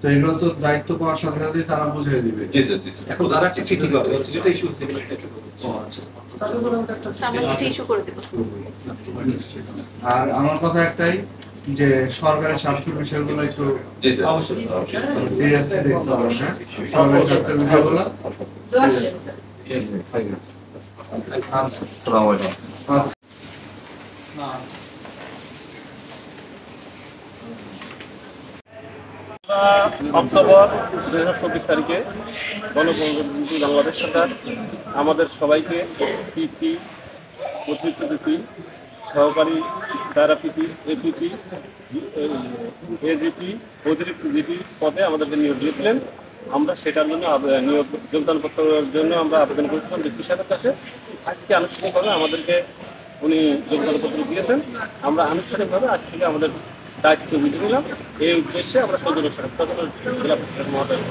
তো এগুলো তো দায়িত্ব পাওয়ার সাথে সাথেই তারা বুঝিয়ে দিবে। জি স্যার, জি স্যার। এখন তারা একটা চিঠি পাবে, যেটা ইস্যু হচ্ছে আর আমার কথা একটাই যে সরকারি স্বার্থের বিষয়গুলো একটু জি স্যার, অবশ্যই সিরিয়াসলি দেখতে হবে, হ্যাঁ সরকারি স্বার্থের বিষয়গুলো। আসসালামু আলাইকুম। অক্টোবর 2024 তারিখে গণপ্রজাতন্ত্রী বাংলাদেশ সরকার আমাদের সবাইকে পিপি, অতিরিক্ত পিপি, সহকারী প্যারা পিপি, এপিপি, এজিপি, অতিরিক্ত জিপি পদে আমাদেরকে নিয়োগ দিয়েছিলেন। আমরা সেটার জন্য নিয়োগ যোগদানপত্রের জন্য আমরা আবেদন করেছিলাম ডিসি সাহেবের কাছে। আজকে আনুষ্ঠানিকভাবে আমাদেরকে উনি যোগদানপত্র দিয়েছেন। আমরা আনুষ্ঠানিকভাবে আজ থেকে আমাদের দায়িত্ব বুঝে নিলাম। এই উদ্দেশ্যে আমরা সদর জেলা প্রশাসক মহোদয়